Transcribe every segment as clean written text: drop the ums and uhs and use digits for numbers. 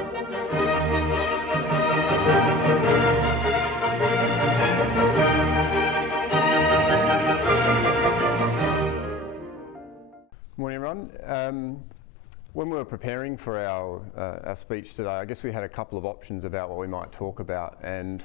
Morning, everyone. When we were preparing for our speech today, I guess we had a couple of options about what we might talk about, and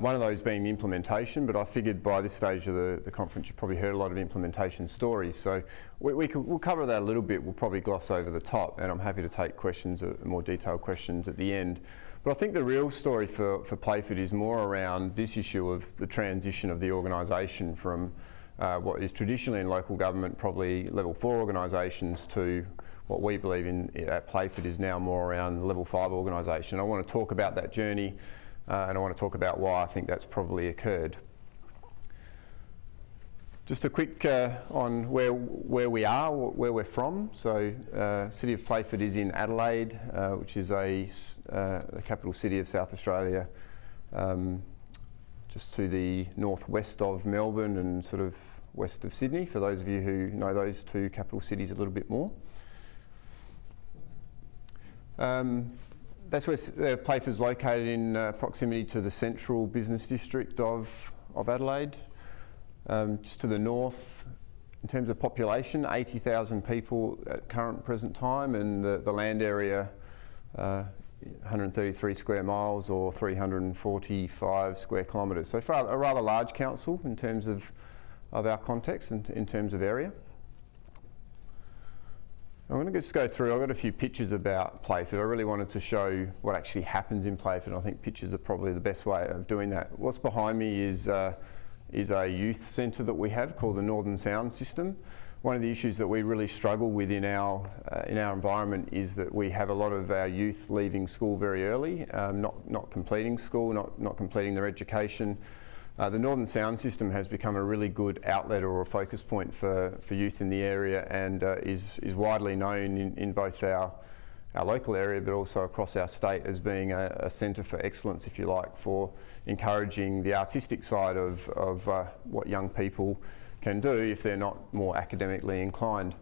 one of those being the implementation, but I figured by this stage of the conference you've probably heard a lot of implementation stories, so we'll cover that a little bit. We'll probably gloss over the top, and I'm happy to take questions, more detailed questions at the end. But I think the real story for Playford is more around this issue of the transition of the organisation from what is traditionally in local government, probably level 4 organisations, to what we believe in at Playford is now more around the level 5 organisation. I want to talk about that journey and I want to talk about why I think that's probably occurred. Just a quick on where we are, where we're from. So City of Playford is in Adelaide, which is the capital city of South Australia, just to the northwest of Melbourne and sort of west of Sydney, for those of you who know those two capital cities a little bit more. That's where Playford's located, in proximity to the central business district of Adelaide. Just to the north, in terms of population, 80,000 people at present time, and the land area, 133 square miles or 345 square kilometres. So a rather large council in terms of our context and in terms of area. I'm going to just go through, I've got a few pictures about Playford. I really wanted to show what actually happens in Playford. I think pictures are probably the best way of doing that. What's behind me is a youth centre that we have called the Northern Sound System. One of the issues that we really struggle with in our environment is that we have a lot of our youth leaving school very early, not completing school, not completing their education. The Northern Sound System has become a really good outlet or a focus point for youth in the area, and is widely known in both our local area but also across our state as being a centre for excellence, if you like, for encouraging the artistic side of what young people can do if they're not more academically inclined.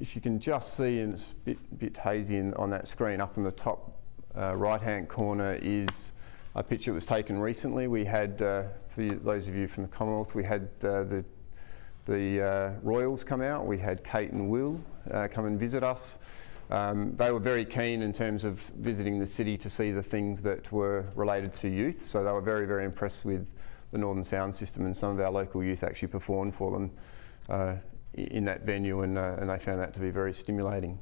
If you can just see, and it's a bit hazy on that screen, up in the top right hand corner is a picture that was taken recently. We had, for those of you from the Commonwealth, we had the Royals come out. We had Kate and Will come and visit us. They were very keen in terms of visiting the city to see the things that were related to youth, so they were very, very impressed with the Northern Sound System, and some of our local youth actually performed for them in that venue, and they found that to be very stimulating.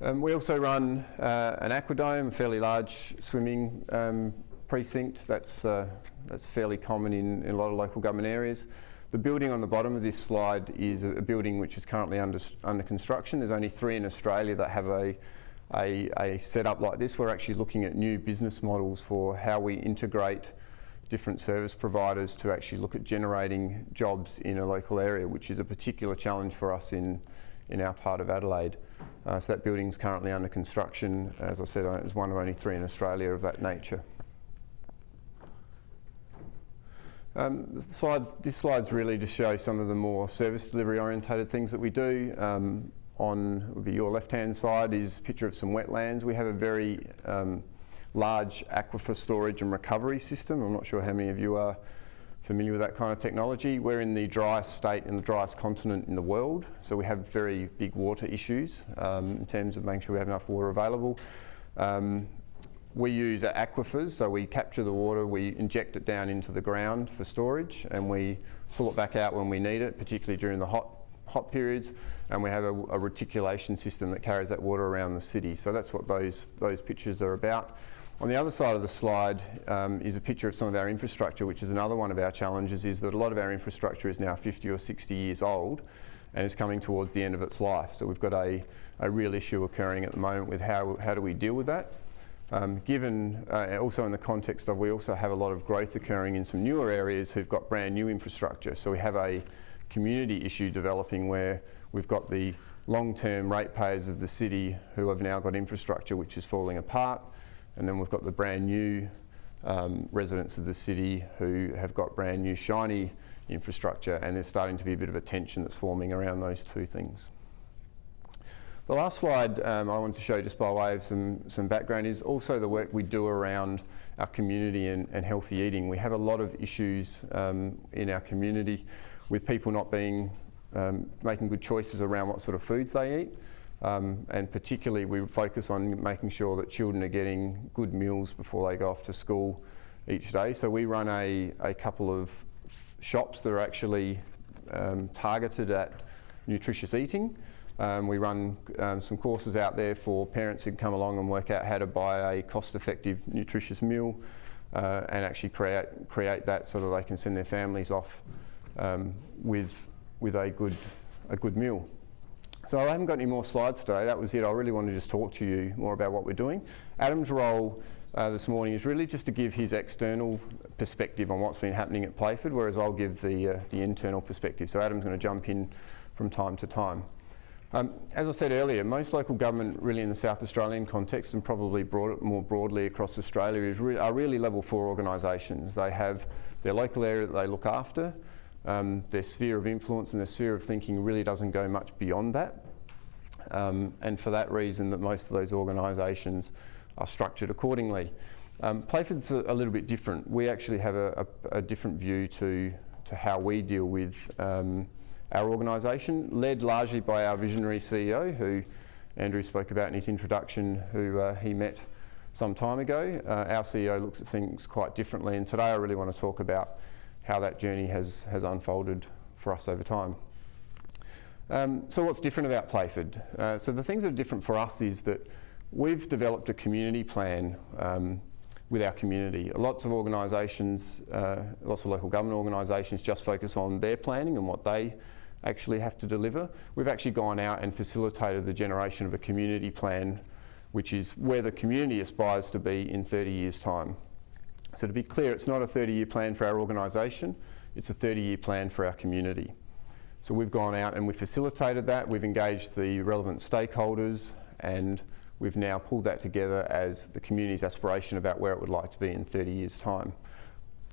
We also run an aquadome, a fairly large swimming precinct. That's fairly common in a lot of local government areas. The building on the bottom of this slide is a building which is currently under construction. There's only 3 in Australia that have a setup like this. We're actually looking at new business models for how we integrate different service providers to actually look at generating jobs in a local area, which is a particular challenge for us in our part of Adelaide. So that building's currently under construction. As I said, it's one of only 3 in Australia of that nature. This slide's really to show some of the more service delivery orientated things that we do. On your left-hand side is a picture of some wetlands. We have a very large aquifer storage and recovery system. I'm not sure how many of you are familiar with that kind of technology. We're in the driest state and the driest continent in the world, so we have very big water issues in terms of making sure we have enough water available. We use aquifers, so we capture the water, we inject it down into the ground for storage, and we pull it back out when we need it, particularly during the hot periods, and we have a reticulation system that carries that water around the city. So that's what those pictures are about. On the other side of the slide is a picture of some of our infrastructure, which is another one of our challenges, is that a lot of our infrastructure is now 50 or 60 years old and is coming towards the end of its life. So we've got a real issue occurring at the moment with how do we deal with that. Given also in the context of, we also have a lot of growth occurring in some newer areas who've got brand new infrastructure. So we have a community issue developing where we've got the long-term ratepayers of the city who have now got infrastructure which is falling apart, and then we've got the brand new residents of the city who have got brand new shiny infrastructure, and there's starting to be a bit of a tension that's forming around those two things. The last slide I wanted to show, just by way of some background, is also the work we do around our community and healthy eating. We have a lot of issues in our community with people not being making good choices around what sort of foods they eat. And particularly we focus on making sure that children are getting good meals before they go off to school each day. So we run a couple of shops that are actually targeted at nutritious eating. We run some courses out there for parents who can come along and work out how to buy a cost-effective nutritious meal and actually create that so that they can send their families off with a good meal. So I haven't got any more slides today. That was it. I really want to just talk to you more about what we're doing. Adam's role this morning is really just to give his external perspective on what's been happening at Playford, whereas I'll give the internal perspective. So Adam's going to jump in from time to time. As I said earlier, most local government really in the South Australian context, and probably more broadly across Australia, are really level 4 organisations. They have their local area that they look after. Their sphere of influence and their sphere of thinking really doesn't go much beyond that. And for that reason that most of those organisations are structured accordingly. Playford's a little bit different. We actually have a different view to how we deal with our organisation, led largely by our visionary CEO, who Andrew spoke about in his introduction, who he met some time ago. Our CEO looks at things quite differently, and today I really want to talk about how that journey has unfolded for us over time. So what's different about Playford? So the things that are different for us is that we've developed a community plan with our community. Lots of organisations, lots of local government organisations just focus on their planning and what they actually have to deliver. We've actually gone out and facilitated the generation of a community plan, which is where the community aspires to be in 30 years' time. So to be clear, it's not a 30-year plan for our organisation, it's a 30-year plan for our community. So we've gone out and we've facilitated that, we've engaged the relevant stakeholders, and we've now pulled that together as the community's aspiration about where it would like to be in 30 years' time.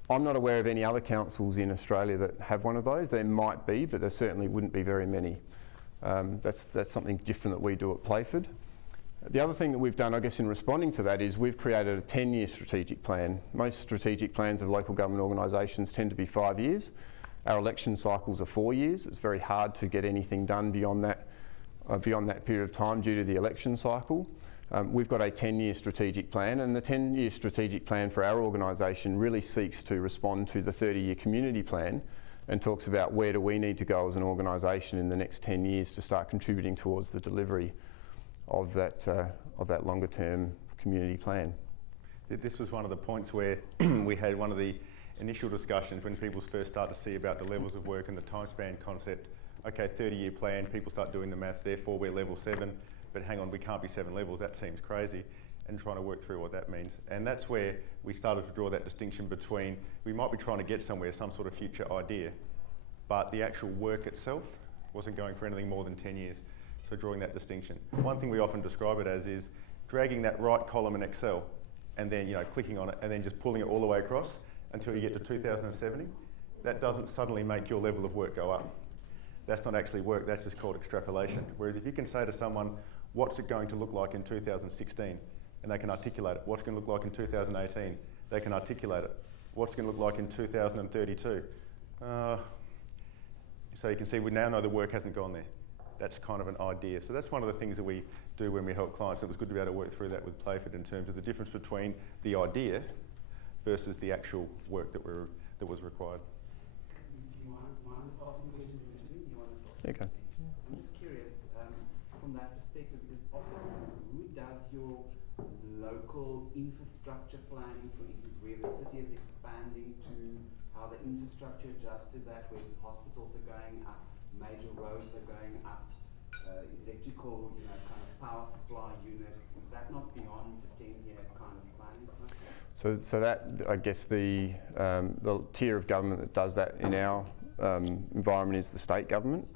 I'm not aware of any other councils in Australia that have one of those. There might be, but there certainly wouldn't be very many. That's something different that we do at Playford. The other thing that we've done, I guess, in responding to that is we've created a 10-year strategic plan. Most strategic plans of local government organisations tend to be 5 years. Our election cycles are 4 years. It's very hard to get anything done beyond that period of time due to the election cycle. We've got a 10-year strategic plan, and the 10-year strategic plan for our organisation really seeks to respond to the 30-year community plan and talks about where do we need to go as an organisation in the next 10 years to start contributing towards the delivery of that longer term community plan. This was one of the points where we had one of the initial discussions when people first start to see about the levels of work and the time span concept. Okay, 30-year plan, people start doing the maths, therefore we're level 7, but hang on, we can't be 7 levels, that seems crazy, and trying to work through what that means. And that's where we started to draw that distinction between, we might be trying to get somewhere, some sort of future idea, but the actual work itself wasn't going for anything more than 10 years. So drawing that distinction. One thing we often describe it as is dragging that right column in Excel and then clicking on it and then just pulling it all the way across until you get to 2070. That doesn't suddenly make your level of work go up. That's not actually work, that's just called extrapolation. Whereas if you can say to someone, what's it going to look like in 2016? And they can articulate it. What's it going to look like in 2018? They can articulate it. What's it going to look like in 2032? So you can see we now know the work hasn't gone there. That's kind of an idea. So that's one of the things that we do when we help clients. It was good to be able to work through that with Playford in terms of the difference between the idea versus the actual work that was required. Do you want to ask some questions in between? Okay. I'm just curious from that perspective, because often who does your local infrastructure planning, for instance, where the city is expanding to, how the infrastructure adjusts to that, where hospitals are going up, major roads are going up, electrical, kind of power supply units. Is that not beyond the 10-year kind of planning cycle? So that, I guess, the tier of government that does that in our environment is the state government.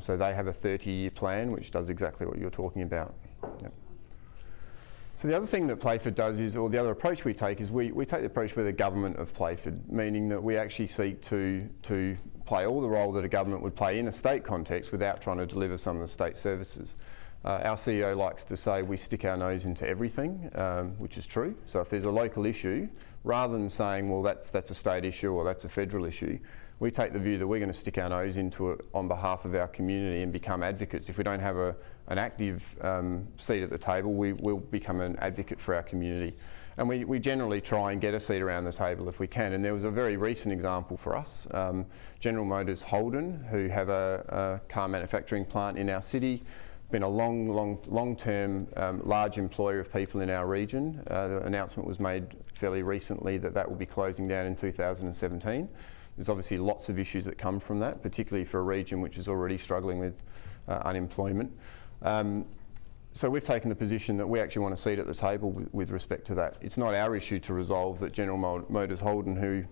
So they have a 30-year plan which does exactly what you're talking about. Yep. So the other thing that Playford does is, or the other approach we take is we take the approach with the government of Playford, meaning that we actually seek to play all the role that a government would play in a state context without trying to deliver some of the state services. Our CEO likes to say we stick our nose into everything, which is true. So if there's a local issue, rather than saying, well, that's a state issue or that's a federal issue, we take the view that we're going to stick our nose into it on behalf of our community and become advocates. If we don't have an active seat at the table, we will become an advocate for our community. And we generally try and get a seat around the table if we can. And there was a very recent example for us. General Motors Holden, who have a car manufacturing plant in our city, been a long-term large employer of people in our region. The announcement was made fairly recently that will be closing down in 2017. There's obviously lots of issues that come from that, particularly for a region which is already struggling with unemployment. So we've taken the position that we actually want a seat at the table with respect to that. It's not our issue to resolve that General Motors Holden, who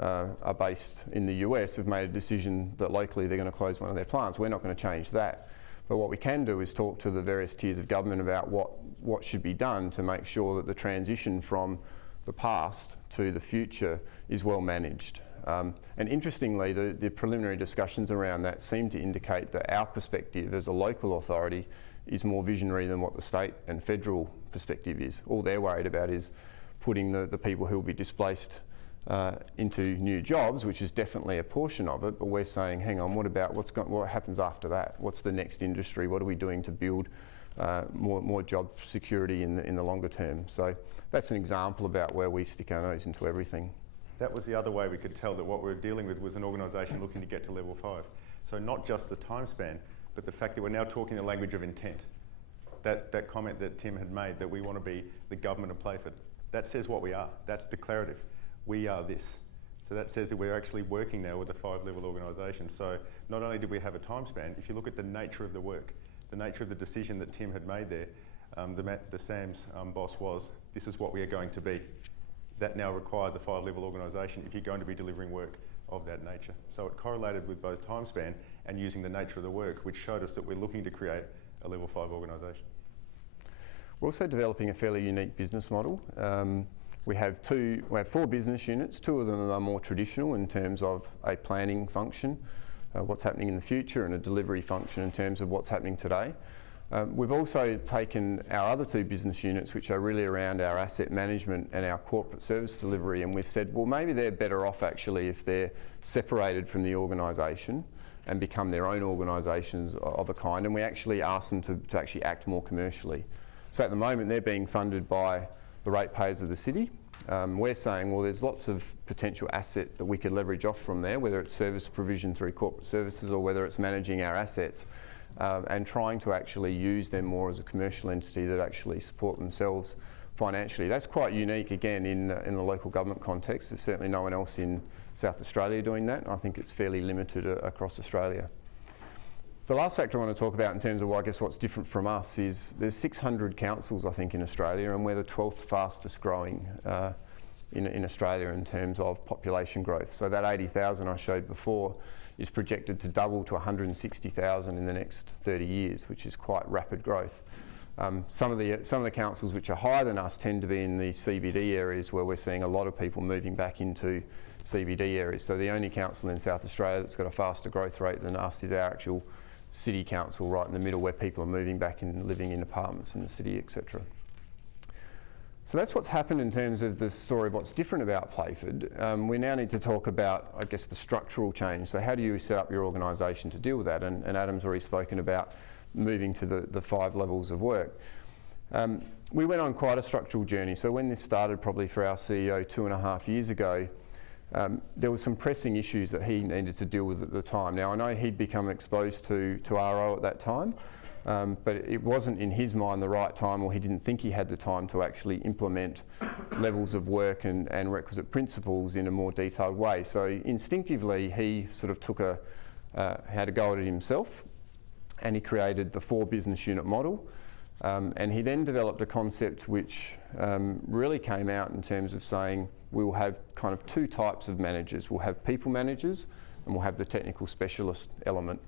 are based in the US, have made a decision that locally they're going to close one of their plants. We're not going to change that. But what we can do is talk to the various tiers of government about what should be done to make sure that the transition from the past to the future is well managed. And interestingly, the preliminary discussions around that seem to indicate that our perspective as a local authority is more visionary than what the state and federal perspective is. All they're worried about is putting the people who will be displaced into new jobs, which is definitely a portion of it, but we're saying, hang on, what happens after that? What's the next industry? What are we doing to build more job security in the longer term? So that's an example about where we stick our nose into everything. That was the other way we could tell that what we were dealing with was an organisation looking to get to level 5. So not just the time span, but the fact that we're now talking the language of intent. That comment that Tim had made, that we want to be the government of Playford, that says what we are. That's declarative. We are this. So that says that we're actually working now with a 5-level organisation. So not only did we have a time span, if you look at the nature of the work, the nature of the decision that Tim had made there, the SAM's boss was, this is what we are going to be. That now requires a 5-level organisation if you're going to be delivering work of that nature. So it correlated with both time span and using the nature of the work, which showed us that we're looking to create a level 5 organisation. We're also developing a fairly unique business model. We have 4 business units. 2 of them are more traditional in terms of a planning function, what's happening in the future, and a delivery function in terms of what's happening today. We've also taken our other 2 business units, which are really around our asset management and our corporate service delivery, and we've said, well, maybe they're better off actually if they're separated from the organisation and become their own organisations of a kind, and we actually ask them to actually act more commercially. So at the moment, they're being funded by the ratepayers of the city. We're saying, well, there's lots of potential asset that we could leverage off from there, whether it's service provision through corporate services or whether it's managing our assets, and trying to actually use them more as a commercial entity that actually support themselves financially. That's quite unique, again, in the local government context. There's certainly no one else in South Australia doing that. I think it's fairly limited across Australia. The last factor I want to talk about in terms of, what's different from us is there's 600 councils, I think, in Australia, and we're the 12th fastest growing in Australia in terms of population growth. So that 80,000 I showed before is projected to double to 160,000 in the next 30 years, which is quite rapid growth. Some of the councils which are higher than us tend to be in the CBD areas where we're seeing a lot of people moving back into CBD areas. So the only council in South Australia that's got a faster growth rate than us is our actual city council right in the middle, where people are moving back and living in apartments in the city, etc. So that's what's happened in terms of the story of what's different about Playford. We now need to talk about, the structural change. So how do you set up your organisation to deal with that? And Adam's already spoken about moving to the 5 levels of work. We went on quite a structural journey. So when this started, probably for our CEO 2.5 years ago, there were some pressing issues that he needed to deal with at the time. Now, I know he'd become exposed to RO at that time, but it wasn't in his mind the right time, or he didn't think he had the time to actually implement levels of work and requisite principles in a more detailed way. So instinctively, he sort of had a go at it himself, and he created the 4 business unit model. And he then developed a concept which really came out in terms of saying we will have kind of 2 types of managers. We'll have people managers and we'll have the technical specialist element.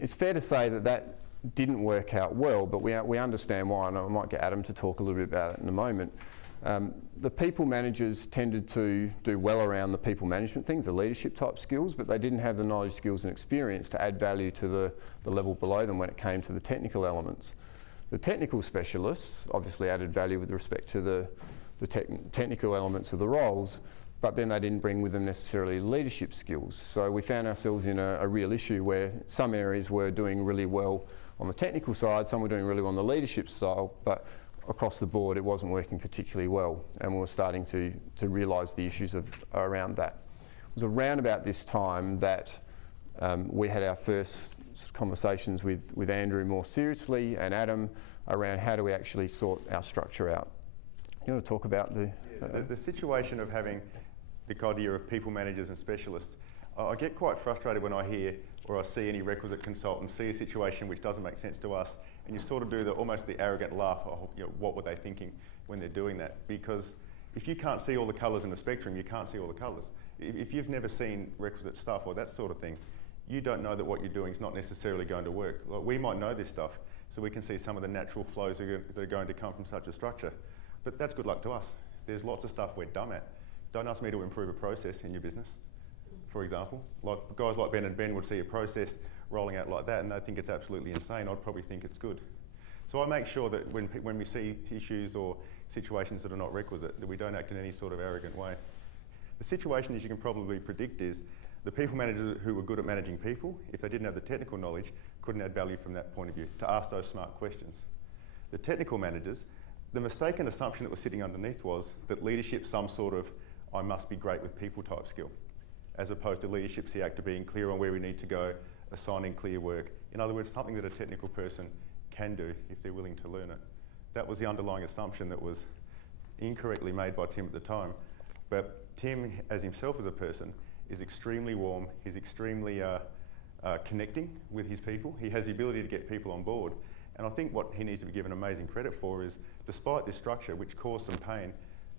It's fair to say that didn't work out well, but we understand why, and I might get Adam to talk a little bit about it in a moment. The people managers tended to do well around the people management things, the leadership type skills, but they didn't have the knowledge, skills and experience to add value to the level below them when it came to the technical elements. The technical specialists obviously added value with respect to the technical elements of the roles, but then they didn't bring with them necessarily leadership skills. So we found ourselves in a real issue where some areas were doing really well on the technical side, some were doing really well on the leadership style, but across the board it wasn't working particularly well, and we were starting to realise the issues around that. It was around about this time that we had our first conversations with Andrew more seriously and Adam around how do we actually sort our structure out. You want to talk about the situation of having the idea of people managers and specialists? I get quite frustrated when I hear or I see any requisite consultant see a situation which doesn't make sense to us, and you sort of do almost the arrogant laugh, what were they thinking when they're doing that? Because if you can't see all the colours in the spectrum, you can't see all the colours. If you've never seen requisite stuff or that sort of thing, you don't know that what you're doing is not necessarily going to work. Like, we might know this stuff, so we can see some of the natural flows that are going to come from such a structure. But that's good luck to us. There's lots of stuff we're dumb at. Don't ask me to improve a process in your business, for example. Like guys like Ben and Ben would see a process rolling out like that and they think it's absolutely insane. I'd probably think it's good. So I make sure that when we see issues or situations that are not requisite, that we don't act in any sort of arrogant way. The situation, as you can probably predict, is the people managers who were good at managing people, if they didn't have the technical knowledge, couldn't add value from that point of view, to ask those smart questions. The technical managers, the mistaken assumption that was sitting underneath was that leadership's some sort of I must be great with people type skill, as opposed to leadership's the act of being clear on where we need to go, assigning clear work. In other words, something that a technical person can do if they're willing to learn it. That was the underlying assumption that was incorrectly made by Tim at the time. But Tim, as himself as a person, is extremely warm. He's extremely connecting with his people. He has the ability to get people on board. And I think what he needs to be given amazing credit for is, despite this structure, which caused some pain,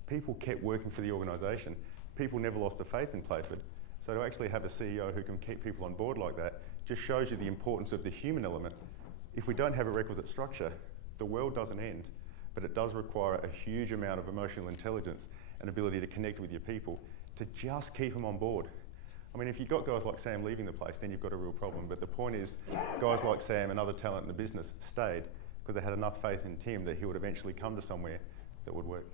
people kept working for the organisation. People never lost their faith in Playford. So to actually have a CEO who can keep people on board like that just shows you the importance of the human element. If we don't have a requisite structure, the world doesn't end, but it does require a huge amount of emotional intelligence and ability to connect with your people to just keep them on board. I mean, if you've got guys like Sam leaving the place, then you've got a real problem. But the point is, guys like Sam and other talent in the business stayed because they had enough faith in Tim that he would eventually come to somewhere that would work.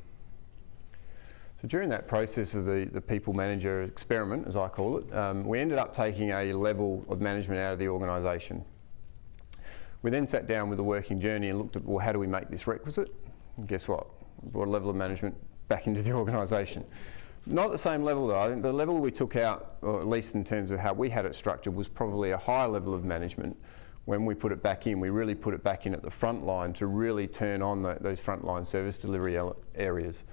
So during that process of the people manager experiment, as I call it, we ended up taking a level of management out of the organisation. We then sat down with the working journey and looked at, well, how do we make this requisite? And guess what? We brought a level of management back into the organisation. Not at the same level though. I think the level we took out, or at least in terms of how we had it structured, was probably a higher level of management. When we put it back in, we really put it back in at the front line to really turn on those frontline service delivery areas.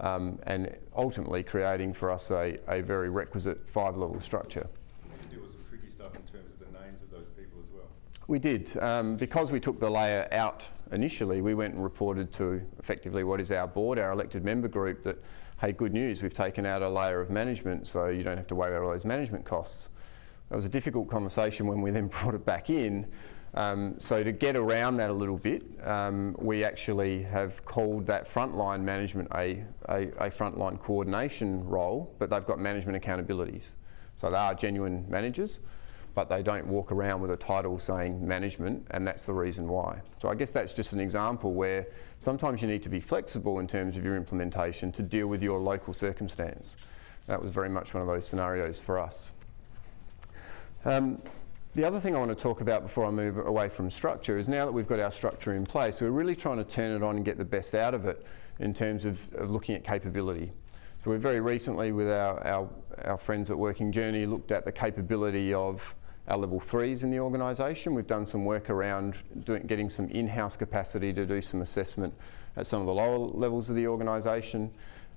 And ultimately creating for us a very requisite 5-level structure. Did you deal with some tricky stuff in terms of the names of those people as well? We did. Because we took the layer out initially, we went and reported to effectively what is our board, our elected member group, that, hey, good news, we've taken out a layer of management so you don't have to worry about all those management costs. That was a difficult conversation when we then brought it back in. So to get around that a little bit, we actually have called that frontline management a frontline coordination role, but they've got management accountabilities. So they are genuine managers, but they don't walk around with a title saying management, and that's the reason why. So I guess that's just an example where sometimes you need to be flexible in terms of your implementation to deal with your local circumstance. That was very much one of those scenarios for us. The other thing I want to talk about before I move away from structure is, now that we've got our structure in place, we're really trying to turn it on and get the best out of it in terms of looking at capability. So we've very recently, with our friends at Working Journey, looked at the capability of our level 3s in the organisation. We've done some work around getting some in-house capacity to do some assessment at some of the lower levels of the organisation.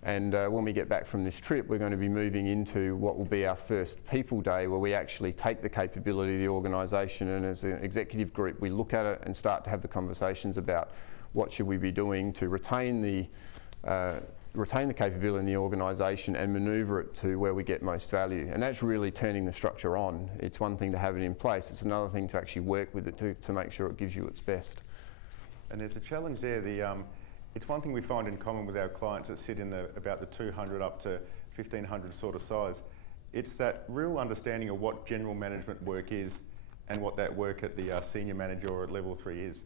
And when we get back from this trip, we're going to be moving into what will be our first people day, where we actually take the capability of the organisation, and as an executive group we look at it and start to have the conversations about what should we be doing to retain the capability in the organisation and manoeuvre it to where we get most value. And that's really turning the structure on. It's one thing to have it in place, it's another thing to actually work with it to make sure it gives you its best. And there's a challenge there. It's one thing we find in common with our clients that sit in about the 200 up to 1500 sort of size. It's that real understanding of what general management work is and what that work at the senior manager or at level 3 is.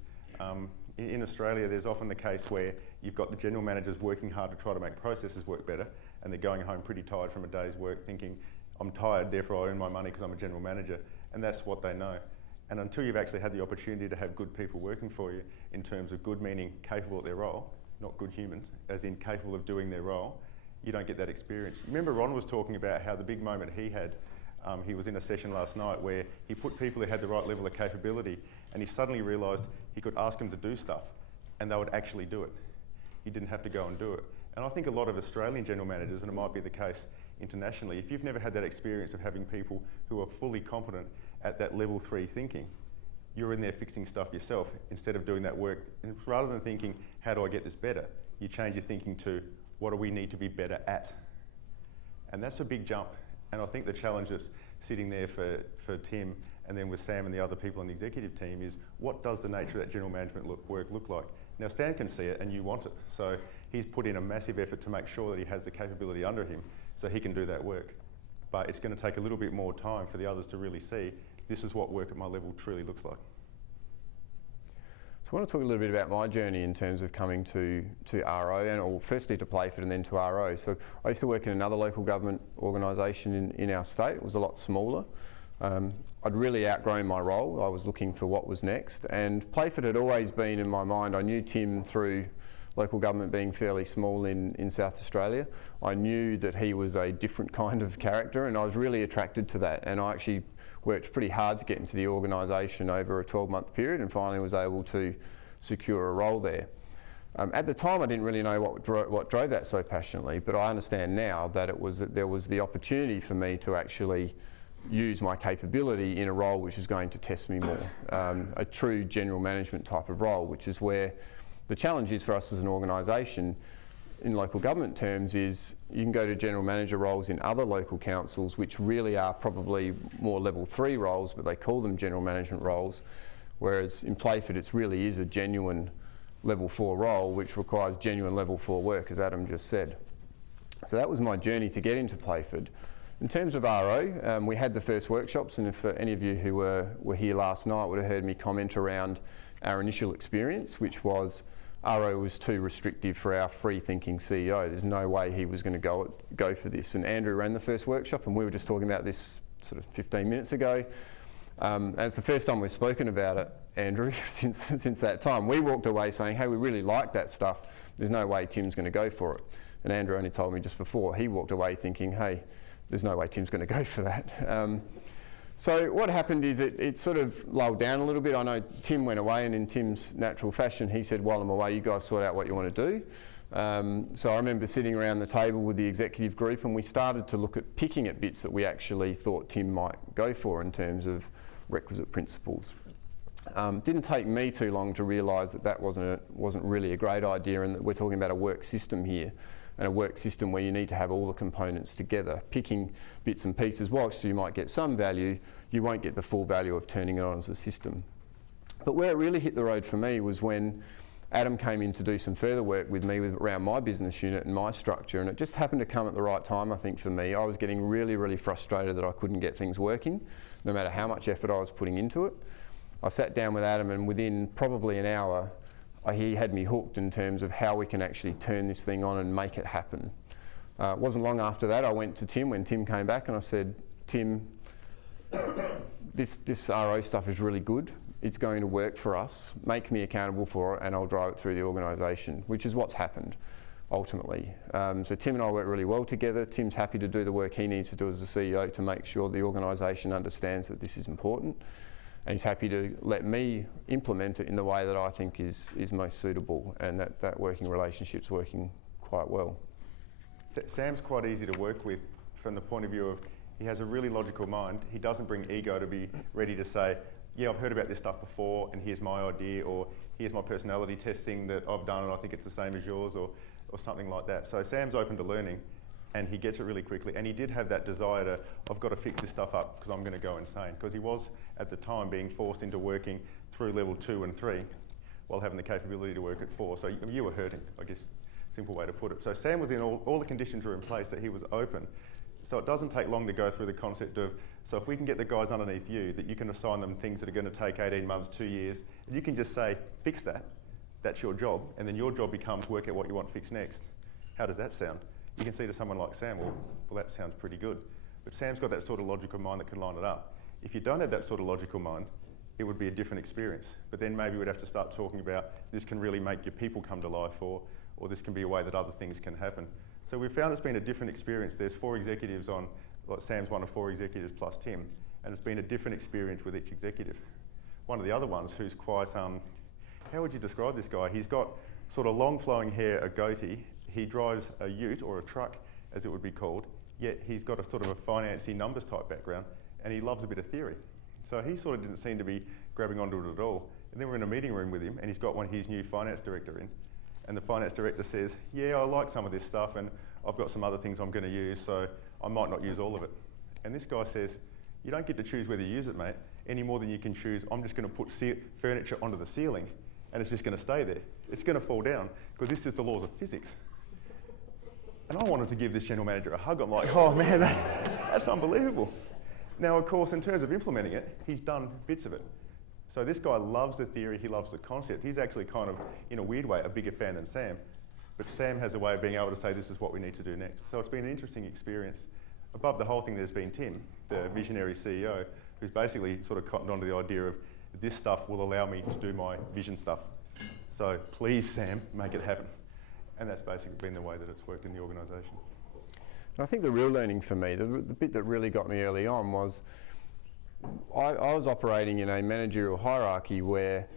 In Australia, there's often the case where you've got the general managers working hard to try to make processes work better, and they're going home pretty tired from a day's work thinking, I'm tired, therefore I earn my money because I'm a general manager, and that's what they know. And until you've actually had the opportunity to have good people working for you, in terms of good meaning capable at their role, not good humans, as in capable of doing their role, you don't get that experience. Remember Ron was talking about how the big moment he had, he was in a session last night where he put people who had the right level of capability, and he suddenly realised he could ask them to do stuff and they would actually do it. He didn't have to go and do it. And I think a lot of Australian general managers, and it might be the case internationally, if you've never had that experience of having people who are fully competent at that level 3 thinking, you're in there fixing stuff yourself instead of doing that work. And rather than thinking, how do I get this better? You change your thinking to, what do we need to be better at? And that's a big jump. And I think the challenge that's sitting there for Tim and then with Sam and the other people on the executive team is, what does the nature of that general management work look like? Now Sam can see it and you want it. So he's put in a massive effort to make sure that he has the capability under him so he can do that work. But it's going to take a little bit more time for the others to really see, this is what work at my level truly looks like. So I want to talk a little bit about my journey in terms of coming to RO, or firstly to Playford and then to RO. So I used to work in another local government organisation in our state. It was a lot smaller. I'd really outgrown my role. I was looking for what was next, and Playford had always been in my mind. I knew Tim through local government being fairly small in South Australia. I knew that he was a different kind of character, and I was really attracted to that, and I actually worked pretty hard to get into the organisation over a 12-month period and finally was able to secure a role there. At the time I didn't really know what drove that so passionately, but I understand now that there was the opportunity for me to actually use my capability in a role which is going to test me more, a true general management type of role, which is where the challenge is for us as an organisation in local government terms is you can go to general manager roles in other local councils which really are probably more level 3 roles, but they call them general management roles, whereas in Playford it really is a genuine level 4 role which requires genuine level 4 work, as Adam just said. So that was my journey to get into Playford. In terms of RO, we had the first workshops, and if any of you who were here last night would have heard me comment around our initial experience, which was RO was too restrictive for our free-thinking CEO. There's no way he was going to go for this. And Andrew ran the first workshop, and we were just talking about this sort of 15 minutes ago. And it's the first time we've spoken about it, Andrew, since that time. We walked away saying, hey, we really like that stuff. There's no way Tim's going to go for it. And Andrew only told me just before. He walked away thinking, hey, there's no way Tim's going to go for that. So what happened is it sort of lulled down a little bit. I know Tim went away, and in Tim's natural fashion, he said, while I'm away, you guys sort out what you want to do. So I remember sitting around the table with the executive group, and we started to look at picking at bits that we actually thought Tim might go for in terms of requisite principles. Didn't take me too long to realise that wasn't really a great idea, and that we're talking about a work system here, and a work system where you need to have all the components together. Picking bits and pieces, whilst you might get some value, you won't get the full value of turning it on as a system. But where it really hit the road for me was when Adam came in to do some further work with me around my business unit and my structure, and it just happened to come at the right time, I think, for me. I was getting really, really frustrated that I couldn't get things working, no matter how much effort I was putting into it. I sat down with Adam, and within probably an hour, he had me hooked in terms of how we can actually turn this thing on and make it happen. It wasn't long after that I went to Tim when Tim came back, and I said, Tim, this RO stuff is really good. It's going to work for us. Make me accountable for it, and I'll drive it through the organisation, which is what's happened ultimately. So Tim and I work really well together. Tim's happy to do the work he needs to do as the CEO to make sure the organisation understands that this is important. And he's happy to let me implement it in the way that I think is most suitable, and that working relationship's working quite well. Sam's quite easy to work with from the point of view of he has a really logical mind. He doesn't bring ego to be ready to say, yeah, I've heard about this stuff before and here's my idea, or here's my personality testing that I've done and I think it's the same as yours, or something like that. So Sam's open to learning, and he gets it really quickly. And he did have that desire to, I've got to fix this stuff up because I'm going to go insane. Because he was, at the time, being forced into working through level 2 and 3, while having the capability to work at 4. So you were hurting, I guess, simple way to put it. So Sam was in all the conditions were in place that he was open. So it doesn't take long to go through the concept of, so if we can get the guys underneath you, that you can assign them things that are going to take 18 months, 2 years, and you can just say, fix that, that's your job, and then your job becomes work out what you want fixed next. How does that sound? You can see to someone like Sam, well, that sounds pretty good. But Sam's got that sort of logical mind that can line it up. If you don't have that sort of logical mind, it would be a different experience. But then maybe we'd have to start talking about this can really make your people come to life, or this can be a way that other things can happen. So we've found it's been a different experience. There's 4 executives on, like Sam's one of 4 executives plus Tim, and it's been a different experience with each executive. One of the other ones who's quite, how would you describe this guy? He's got sort of long flowing hair, a goatee. He drives a ute or a truck, as it would be called, yet he's got a sort of a financy numbers type background, and he loves a bit of theory. So he sort of didn't seem to be grabbing onto it at all. And then we're in a meeting room with him, and he's got one of his new finance director in. And the finance director says, yeah, I like some of this stuff, and I've got some other things I'm going to use, so I might not use all of it. And this guy says, you don't get to choose whether you use it, mate, any more than you can choose, I'm just going to put furniture onto the ceiling, and it's just going to stay there. It's going to fall down, because this is the laws of physics. And I wanted to give this general manager a hug. I'm like, oh man, that's unbelievable. Now, of course, in terms of implementing it, he's done bits of it. So this guy loves the theory, he loves the concept. He's actually kind of, in a weird way, a bigger fan than Sam. But Sam has a way of being able to say, this is what we need to do next. So it's been an interesting experience. Above the whole thing, there's been Tim, the visionary CEO, who's basically sort of cottoned onto the idea of this stuff will allow me to do my vision stuff. So please, Sam, make it happen. And that's basically been the way that it's worked in the organisation. And I think the real learning for me, the bit that really got me early on was I was operating in a managerial hierarchy where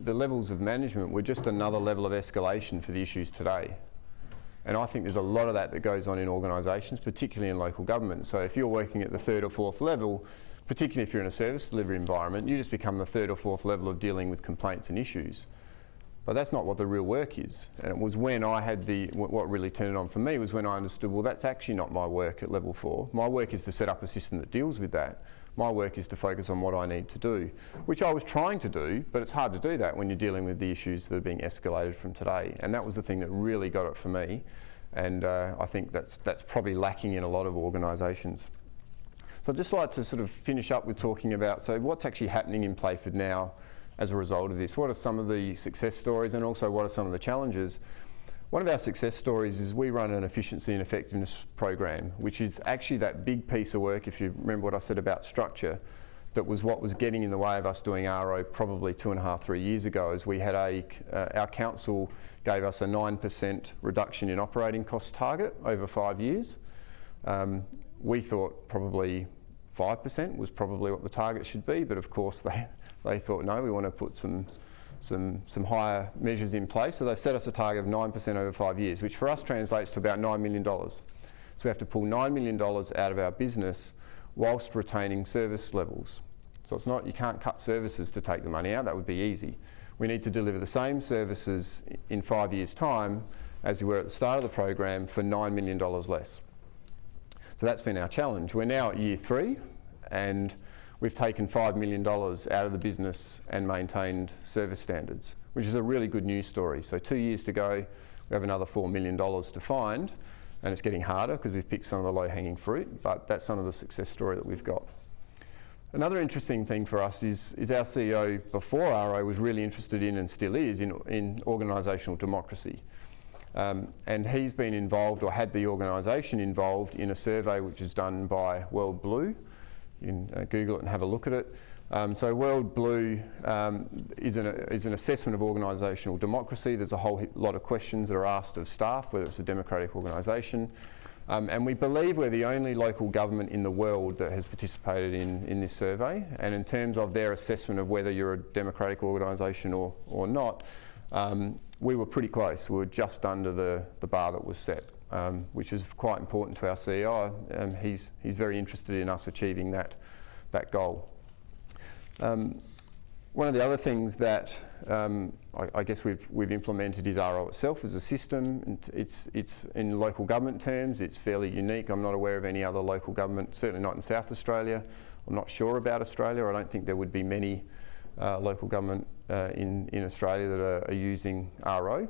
the levels of management were just another level of escalation for the issues today. And I think there's a lot of that goes on in organisations, particularly in local government. So if you're working at the 3rd or 4th level, particularly if you're in a service delivery environment, you just become the 3rd or 4th level of dealing with complaints and issues. But that's not what the real work is. And it was when I had what really turned it on for me was when I understood, well, that's actually not my work at level 4. My work is to set up a system that deals with that. My work is to focus on what I need to do, which I was trying to do, but it's hard to do that when you're dealing with the issues that are being escalated from today. And that was the thing that really got it for me. And I think that's probably lacking in a lot of organisations. So I'd just like to sort of finish up with talking about, so what's actually happening in Playford now as a result of this? What are some of the success stories, and also what are some of the challenges? One of our success stories is we run an efficiency and effectiveness program, which is actually that big piece of work, if you remember what I said about structure, that was what was getting in the way of us doing RO probably 2.5, 3 years ago, as we had our council gave us a 9% reduction in operating cost target over 5 years. We thought probably 5% was probably what the target should be, but of course they thought, no, we want to put some higher measures in place. So they've set us a target of 9% over 5 years, which for us translates to about $9 million. So we have to pull $9 million out of our business whilst retaining service levels. So it's not, you can't cut services to take the money out, that would be easy. We need to deliver the same services in 5 years' time as we were at the start of the program for $9 million less. So that's been our challenge. We're now at year 3, and we've taken $5 million out of the business and maintained service standards, which is a really good news story. So 2 years to go, we have another $4 million to find, and it's getting harder because we've picked some of the low-hanging fruit, but that's some of the success story that we've got. Another interesting thing for us is our CEO before RO was really interested in, and still is, in organisational democracy. And he's been involved, or had the organisation involved, in a survey which is done by World Blue. You can Google it and have a look at it. So World Blue is an assessment of organisational democracy. There's a whole lot of questions that are asked of staff, whether it's a democratic organisation. And we believe we're the only local government in the world that has participated in this survey. And in terms of their assessment of whether you're a democratic organisation or not, we were pretty close. We were just under the bar that was set. Which is quite important to our CEO. He's very interested in us achieving that goal. One of the other things that I guess we've implemented is RO itself as a system. It's in local government terms, it's fairly unique. I'm not aware of any other local government, certainly not in South Australia. I'm not sure about Australia. I don't think there would be many local government in Australia that are using RO.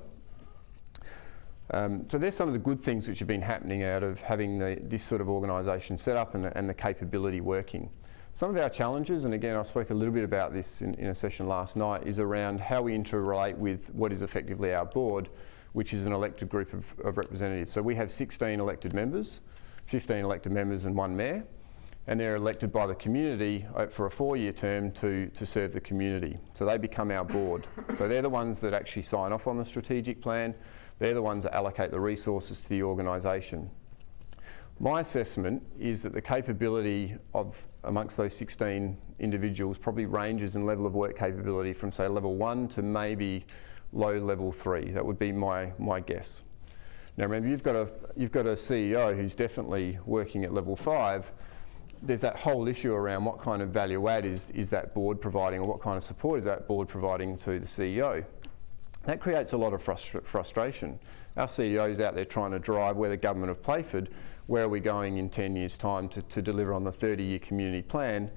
So there's some of the good things which have been happening out of having this sort of organisation set up and the capability working. Some of our challenges, and again I spoke a little bit about this in a session last night, is around how we interrelate with what is effectively our board, which is an elected group of representatives. So we have 16 elected members, 15 elected members and 1 mayor, and they're elected by the community for a 4-year term to serve the community. So they become our board. So they're the ones that actually sign off on the strategic plan. They're the ones that allocate the resources to the organisation. My assessment is that the capability of amongst those 16 individuals probably ranges in level of work capability from say level 1 to maybe low level 3. That would be my guess. Now remember, you've got a CEO who's definitely working at level 5. There's that whole issue around what kind of value add is that board providing, or what kind of support is that board providing to the CEO. That creates a lot of frustration. Our CEO is out there trying to drive where the government of Playford, where are we going in 10 years' time to deliver on the 30-year community plan.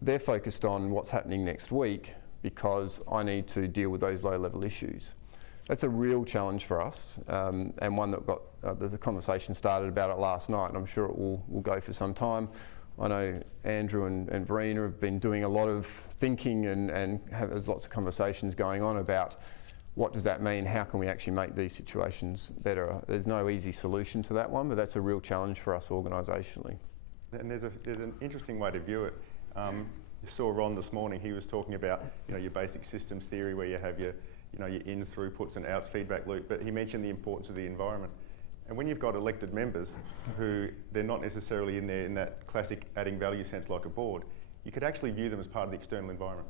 They're focused on what's happening next week because I need to deal with those low-level issues. That's a real challenge for us, and one that there's a conversation started about it last night, and I'm sure it will go for some time. I know Andrew and Verena have been doing a lot of thinking and there's lots of conversations going on about what does that mean, how can we actually make these situations better. There's no easy solution to that one, but that's a real challenge for us organisationally. And there's an interesting way to view it. You saw Ron this morning, he was talking about your basic systems theory where you have your ins, throughputs and outs feedback loop, but he mentioned the importance of the environment. And when you've got elected members who they're not necessarily in that classic adding value sense like a board, you could actually view them as part of the external environment.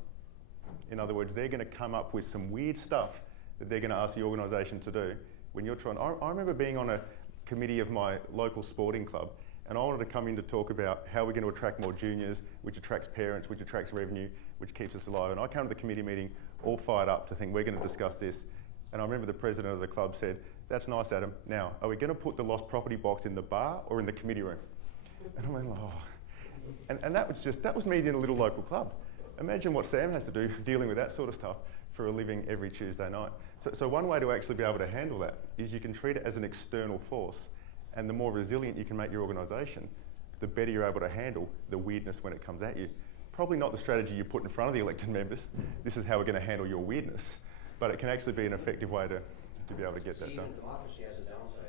In other words, they're going to come up with some weird stuff that they're going to ask the organisation to do. When you're trying, I remember being on a committee of my local sporting club, and I wanted to come in to talk about how we're going to attract more juniors, which attracts parents, which attracts revenue, which keeps us alive. And I came to the committee meeting all fired up to think we're going to discuss this. And I remember the president of the club said, "That's nice, Adam. Now, are we going to put the lost property box in the bar or in the committee room?" And I went, oh. And that was me in a little local club. Imagine what Sam has to do dealing with that sort of stuff for a living every Tuesday night. So one way to actually be able to handle that is you can treat it as an external force, and the more resilient you can make your organisation, the better you're able to handle the weirdness when it comes at you. Probably not the strategy you put in front of the elected members, this is how we're going to handle your weirdness, but it can actually be an effective way to be able to get that done. Democracy has a downside.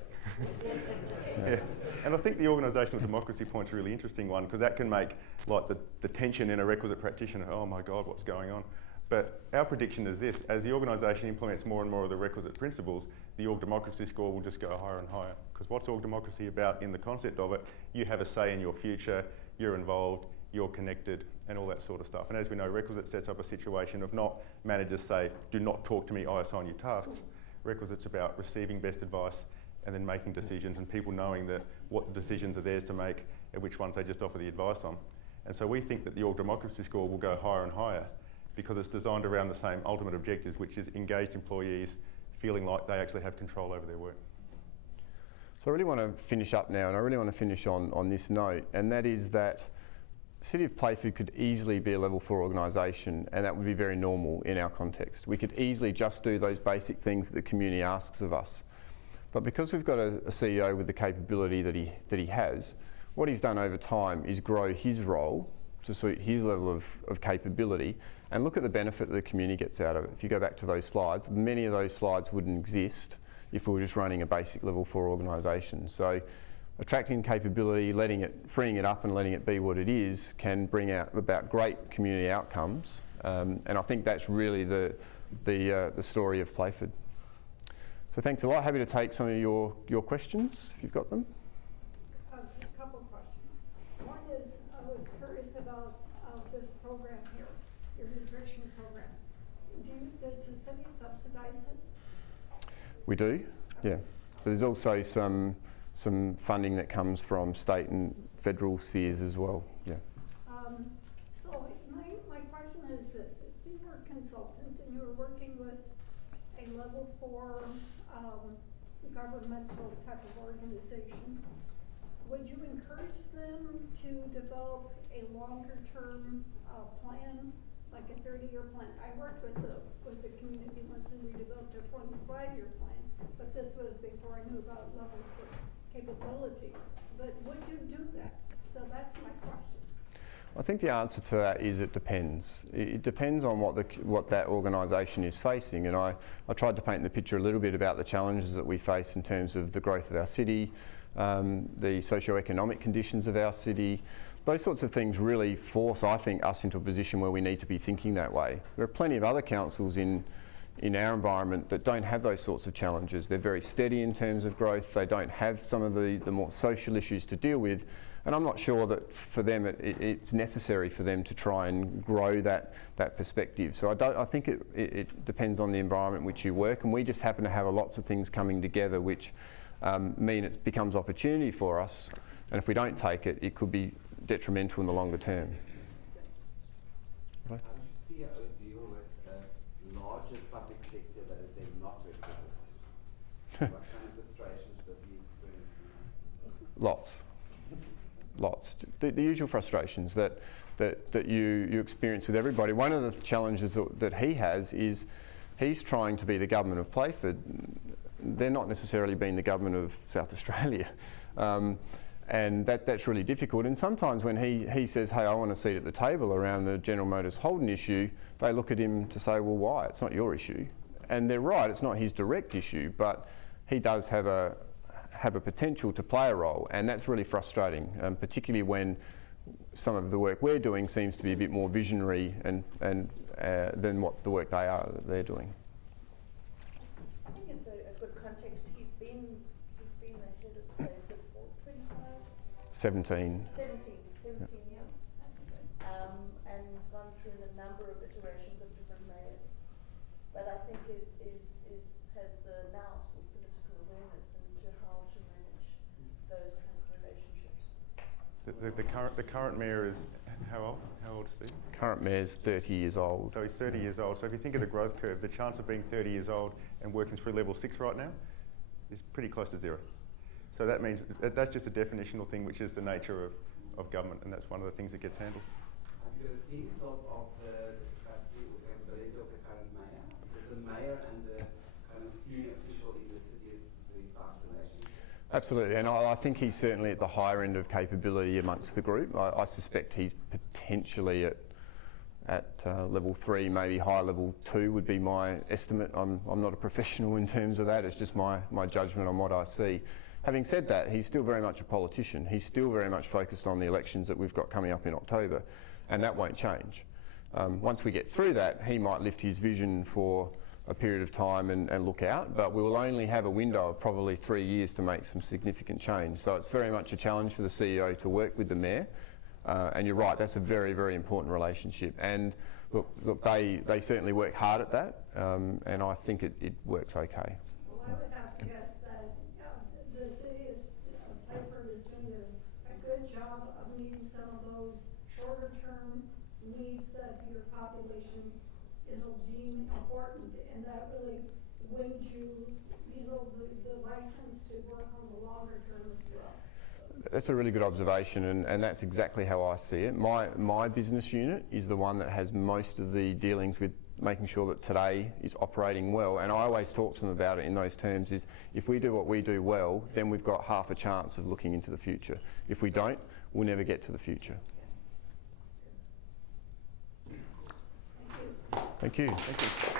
Yeah, and I think the organisational democracy point's a really interesting one because that can make like the tension in a requisite practitioner, oh my God, what's going on? But our prediction is this, as the organisation implements more and more of the requisite principles, the org democracy score will just go higher and higher. Because what's org democracy about in the concept of it? You have a say in your future, you're involved, you're connected, and all that sort of stuff. And as we know, requisite sets up a situation of not managers say, do not talk to me, I assign you tasks. Requisite's about receiving best advice and then making decisions, and people knowing that what the decisions are theirs to make and which ones they just offer the advice on. And so we think that the org democracy score will go higher and higher because it's designed around the same ultimate objectives, which is engaged employees feeling like they actually have control over their work. So I really want to finish up now, and I really want to finish on this note, and that is that City of Playford could easily be a level 4 organisation, and that would be very normal in our context. We could easily just do those basic things that the community asks of us. But because we've got a CEO with the capability that he has, what he's done over time is grow his role to suit his level of capability, and look at the benefit that the community gets out of it. If you go back to those slides, many of those slides wouldn't exist if we were just running a basic level 4 organisation. So attracting capability, freeing it up and letting it be what it is can bring about great community outcomes. And I think that's really the story of Playford. So thanks a lot. Happy to take some of your questions if you've got them. A couple of questions. One is, I was curious about this program here, your nutrition program. Does the city subsidize it? We do, yeah. But there's also some funding that comes from state and federal spheres as well, yeah. So my question is this, if you were a consultant and you were working with a level 4 governmental type of organization, would you encourage them to develop a longer term plan like a 30-year plan. I worked with the community once and we developed a 25-year plan, but this was before I knew about levels of capability. But would you do that? So that's my question. I think the answer to that is it depends. It depends on what that organisation is facing, and I tried to paint the picture a little bit about the challenges that we face in terms of the growth of our city, the socio-economic conditions of our city. Those sorts of things really force, I think, us into a position where we need to be thinking that way. There are plenty of other councils in our environment that don't have those sorts of challenges. They're very steady in terms of growth. They don't have some of the more social issues to deal with. And I'm not sure that for them it's necessary for them to try and grow that perspective. So I think it depends on the environment in which you work, and we just happen to have lots of things coming together which mean it becomes opportunity for us, and if we don't take it, it could be detrimental in the longer term. How would you see a deal with a larger public sector that is then not represented? What kind of frustrations does he experience in that? Lots. The usual frustrations that you experience with everybody. One of the challenges that he has is he's trying to be the government of Playford. They're not necessarily being the government of South Australia. And that's really difficult. And sometimes when he says, hey, I want a seat at the table around the General Motors Holden issue, they look at him to say, well, why? It's not your issue. And they're right, it's not his direct issue, but he does have a potential to play a role, and that's really frustrating, particularly when some of the work we're doing seems to be a bit more visionary and than what the work they're doing. I think it's a good context. He's been the head of Playford for 17. 17 years, and gone through a number of iterations of different mayors. But I think has the now sort of political awareness into how to manage those kind of relationships. The current mayor is how old? How old is Steve? Current mayor's 30 years old. So he's 30 years old. So if you think of the growth curve, the chance of being 30 years old and working through level 6 right now is pretty close to 0. So that means that's just a definitional thing, which is the nature of government, and that's one of the things that gets handled. Have you got a sense of the capacity or capability of the current mayor? Because the mayor and the kind of senior official in the city is very tight relationship. Absolutely, and I think he's certainly at the higher end of capability amongst the group. I suspect he's potentially at level 3, maybe high level 2 would be my estimate. I'm not a professional in terms of that. It's just my judgment on what I see. Having said that, he's still very much a politician. He's still very much focused on the elections that we've got coming up in October, and that won't change. Once we get through that, he might lift his vision for a period of time and look out, but we will only have a window of probably 3 years to make some significant change. So it's very much a challenge for the CEO to work with the mayor, and you're right, that's a very, very important relationship. And look, they certainly work hard at that, and I think it works okay. Well, I would have to guess that the city Playford is doing a good job of meeting some of those shorter term needs that your population deem important, and that really wins you, the license to work on the longer term as well. That's a really good observation, and that's exactly how I see it. My business unit is the one that has most of the dealings with making sure that today is operating well, and I always talk to them about it in those terms, is if we do what we do well, then we've got half a chance of looking into the future. If we don't, we'll never get to the future. Thank you. Thank you.